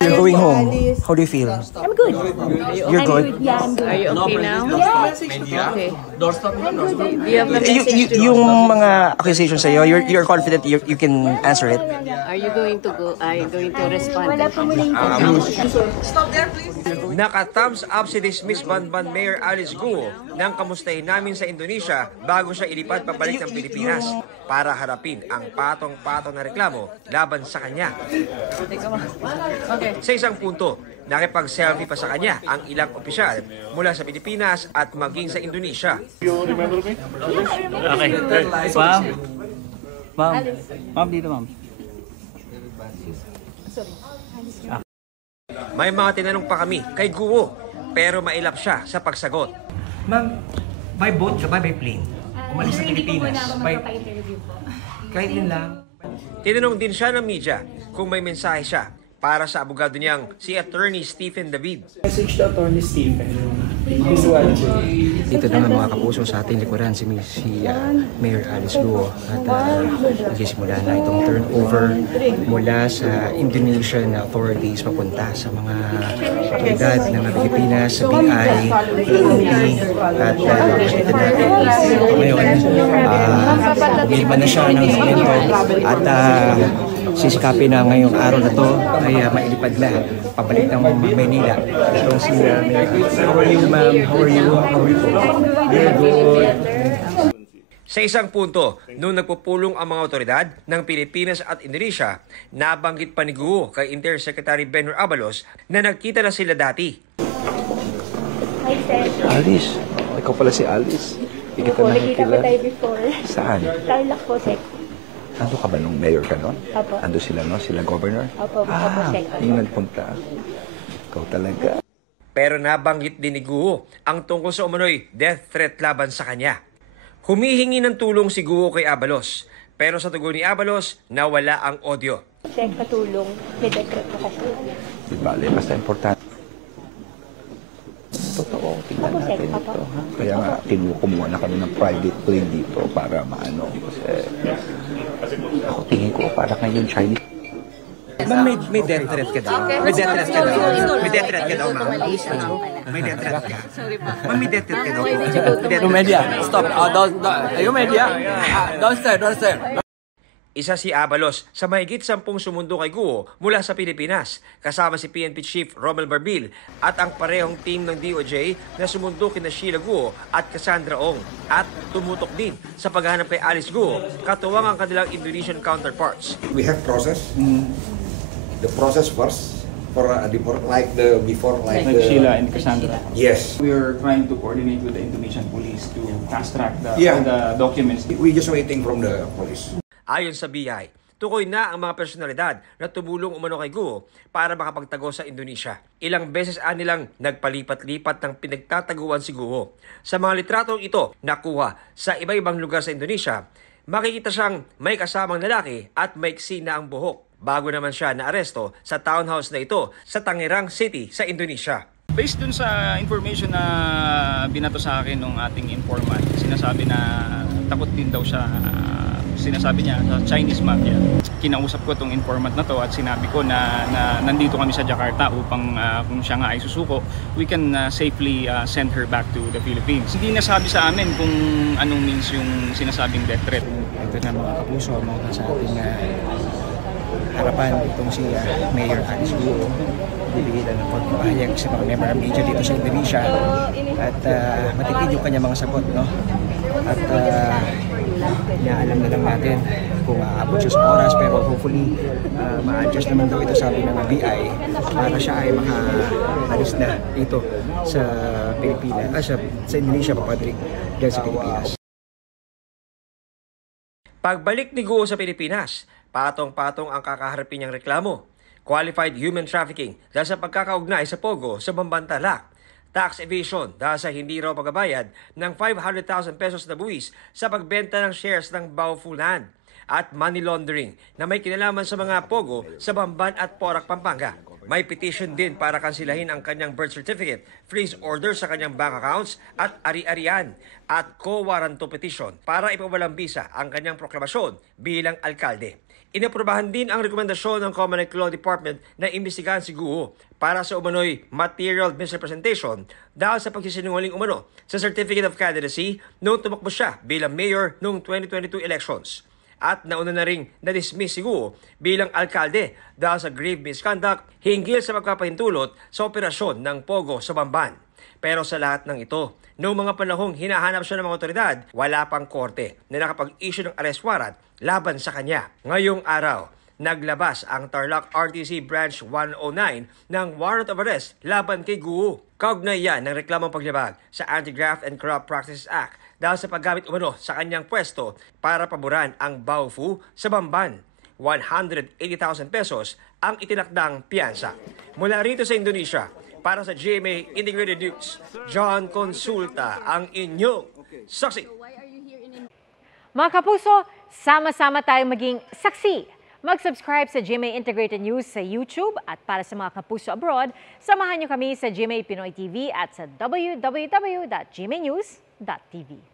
You're going home. How do you feel? I'm good. You're good? Yeah, I'm good. Are you okay now? Okay. Do you have the message to Yung mga accusations sa'yo, you're confident you can answer it? Are you going to go? Are you going to respond? Wala po muna yung Naka-thumbs up si dismissed Banban Mayor Alice Guo nang kamustahin namin sa Indonesia bago siya ilipat pabalik ng Pilipinas para harapin ang patong-patong na reklamo laban sa kanya. Sa isang punto, nakipag-selfie pa sa kanya ang ilang opisyal mula sa Pilipinas at maging sa Indonesia. Okay. Ma'am, dito ma'am. May mga tinanong pa kami kay Guo pero mailap siya sa pagsagot. Ma'am, by boat ka ba? By plane? Umalis sa Pilipinas? Kahit yun lang. Tinanong din siya ng media kung may mensahe siya para sa abogado niyang si Attorney Stephen David. Message to Attorney Stephen. Please watch. Dito naman mga kapuso sa ating likuran si Mayor Alice Guo at nagsisimula na itong turnover mula sa Indonesian authorities papunta sa mga otoridad ng Pilipinas, sa BI, PNP at nakita natin ngayon gilman na siya ng momento at sisikapin na ngayong araw na to ay mailipad na pabalik ng Maynila. Itong si how are you ma'am? How are you? How are you? Very good. Sa isang punto, nung nagpupulong ang mga otoridad ng Pilipinas at Indonesia, nabanggit pa ni Guo kay Intersecretary Benhur Abalos na nagkita na sila dati. Hi, Sir. Alice, ikaw pala si Alice. Hindi kita Nakita nakikilala. tayo before. Saan? Tarlac po, Sir. Ando ka ba nung mayor ka nun? Apo. Ando sila, no? Sila governor? Opo, Sir. Yung nagpunta. Ikaw talaga. Pero nabanggit din ni Guo ang tungkol sa umano'y death threat laban sa kanya. Humihingi ng tulong si Guo kay Abalos, pero sa tugon ni Abalos, nawala ang audio. Sir, katulong. May decret po kasi. Di bale, basta importante. Totoo, tingnan Opo, Sir. natin Opo. ito. Ha? Kaya nga, kumuha na kami ng private plane dito para maano. Kasi ako tingin ko para ngayon Chinese. Ma'am, may death threat ka daw? May death threat ka daw? May death threat ka daw, ma'am? May death threat ka? Ma'am, may death threat ka daw? You media, stop. You media, don't stay. Isa si Abalos sa mahigit 10 sumundo kay Guo mula sa Pilipinas, kasama si PNP Chief Romel Barbil at ang parehong team ng DOJ na sumundo kina Sheila Guo at Cassandra Ong at tumutok din sa paghahanap kay Alice Guo, katuwang ang kanilang Indonesian counterparts. We have process. The process first for before Like Sheila and Cassandra. Yes. We are trying to coordinate with the Indonesian police to fast track all Yeah. the documents. We just waiting from the police. Ayon sa BI, tukoy na ang mga personalidad na tumulong umano kay Guo para makapagtago sa Indonesia. Ilang beses nilang nagpalipat-lipat ng pinagtataguan si Guo. Sa mga litratong ito nakuha sa iba-ibang lugar sa Indonesia, makikita siyang may kasamang lalaki at maiksi na ang buhok. Bago naman siya naaresto sa townhouse na ito sa Tangerang City sa Indonesia. Based dun sa information na binato sa akin ng ating informant, sinasabi na takot din daw siya, sinasabi niya sa Chinese mafia. Kinausap ko itong informant na to at sinabi ko na nandito kami sa Jakarta upang kung siya nga ay susuko, we can safely send her back to the Philippines. Hindi nasabi sa amin kung anong means yung sinasabing death threat. Ito na mga kapuso, mga sa ating harapan itong si Mayor Alice Guo. Bibigyan ng pagpapahayag sa mga member ng media dito sa Indonesia at matipid yung kanya mga sagot, no? At inaalam na lang natin kung aabot siya sa oras, pero hopefully ma-adjust naman daw ito, sabi ng BI, para siya ay makaalis na dito sa Pilipinas, sa Indonesia, papadrik dyan sa Pilipinas. Pagbalik ni Guo sa Pilipinas, patong-patong ang kakaharapin niyang reklamo. Qualified human trafficking dahil sa pagkakaugnay sa Pogo sa Bambantalak. Tax evasion dahil sa hindi raw pagbabayad ng 500,000 pesos na buwis sa pagbenta ng shares ng Baofunan. At money laundering na may kinalaman sa mga Pogo sa Bamban at Porac, Pampanga. May petition din para kansilahin ang kanyang birth certificate, freeze order sa kanyang bank accounts at ari-arian at co-waranto petition para ipawalang bisa ang kanyang proklamasyon bilang alkalde. Inaprobahan din ang rekomendasyon ng Common Law Department na imbestigahan si Guo para sa umano'y material misrepresentation dahil sa pagsisinungaling umano sa Certificate of Candidacy noong tumakbo siya bilang mayor noong 2022 elections. At nauna na ring na-dismiss si Guo bilang alkalde dahil sa grave misconduct hinggil sa pagpapahintulot sa operasyon ng Pogo sa Bamban. Pero sa lahat ng ito, noong mga panahong hinahanap siya ng mga otoridad, wala pang korte na nakapag-issue ng arrest warrant laban sa kanya. Ngayong araw, naglabas ang Tarlac RTC Branch 109 ng warrant of arrest laban kay Guo. Kaugnay yan ng reklamong paglabag sa Anti-Graft and Corrupt Practices Act dahil sa paggamit umano sa kanyang pwesto para paboran ang Baofu sa Bamban. 180,000 pesos ang itinakdang piyansa. Mula rito sa Indonesia, para sa GMA Integrated News, John Consulta ang inyong saksi. Mga kapuso, sama-sama tayong maging saksi. Mag-subscribe sa GMA Integrated News sa YouTube at para sa mga kapuso abroad, samahan niyo kami sa GMA Pinoy TV at sa www.gmanews.tv.